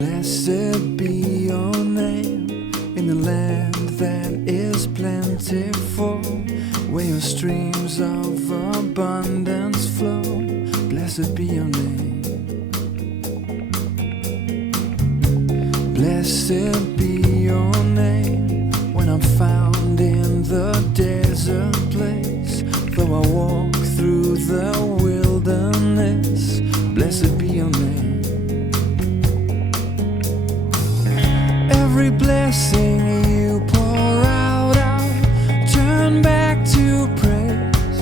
Blessed be your name in the land that is plentiful, where your streams of abundance flow. Blessed be your name. Blessed be your name when I'm found in the desert place. Though I walk through the wilderness, blessed be your name. Every blessing you pour out, I'll turn back to praise.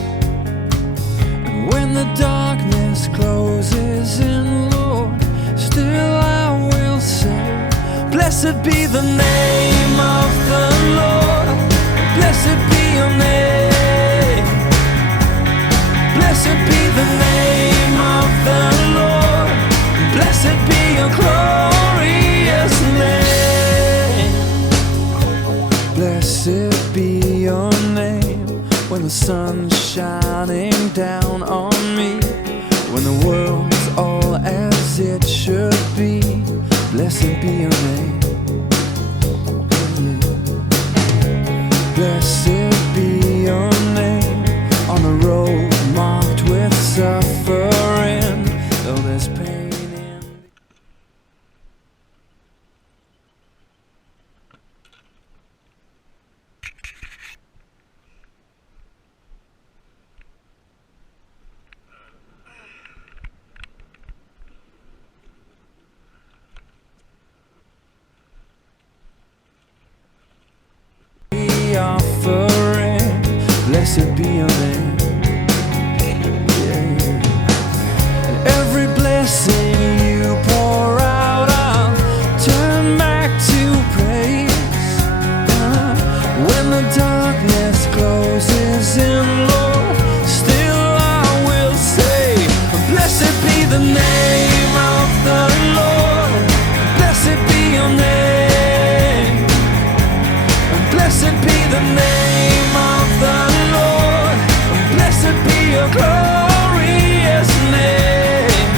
And when the darkness closes in, Lord, still I will say, blessed be the name of the Lord. Blessed be your name. Blessed be the name of the Lord. Blessed be your glorious name. Blessed be your name when the sun's shining down on me, when the world's all as it should be. Blessed be your name. Blessed be your name on a road marked with suffering, though there's pain in. Offering, blessed be your name. And every blessing you pour out, I'll turn back to praise. When the darkness closes in, Lord, still I will say, blessed be the name of the Lord. Blessed be your name. Blessed be the name of the Lord. Blessed be your glorious name.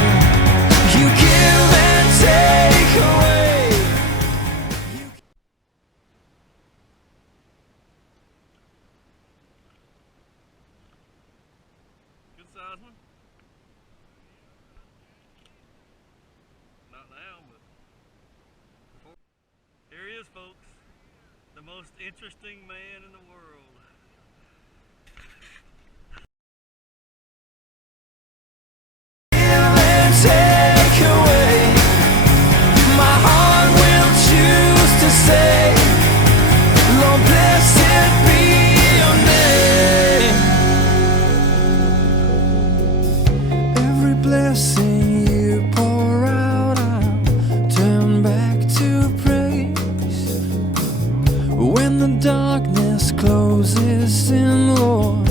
You give and take away. Good size one? Not now, but here he is, folks. The most interesting man in the world. Give and take away. My heart will choose to say, Lord, blessed be your name. Every blessing you pour out, I'll turn back to praise. When the darkness closes in, Lord,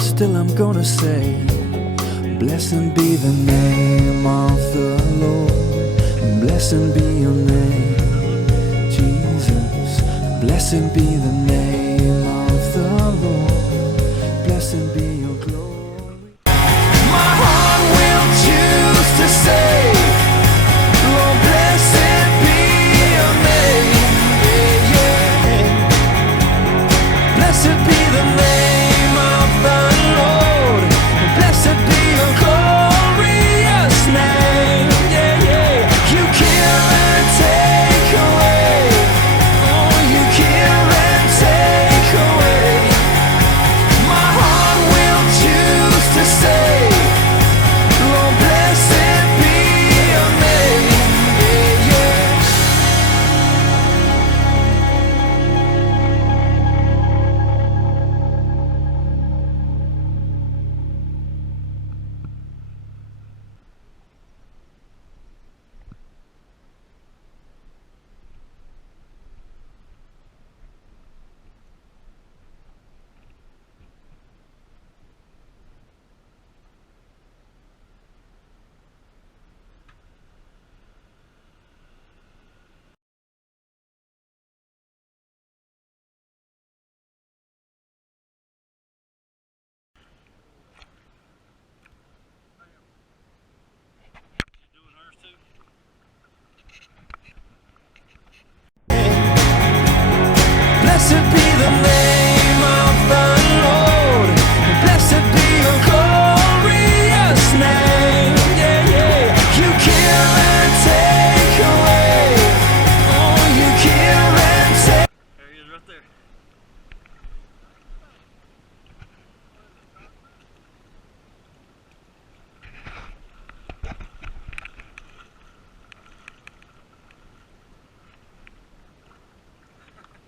still I'm gonna say, blessed be the name of the Lord. Blessed be your name, Jesus. Blessed be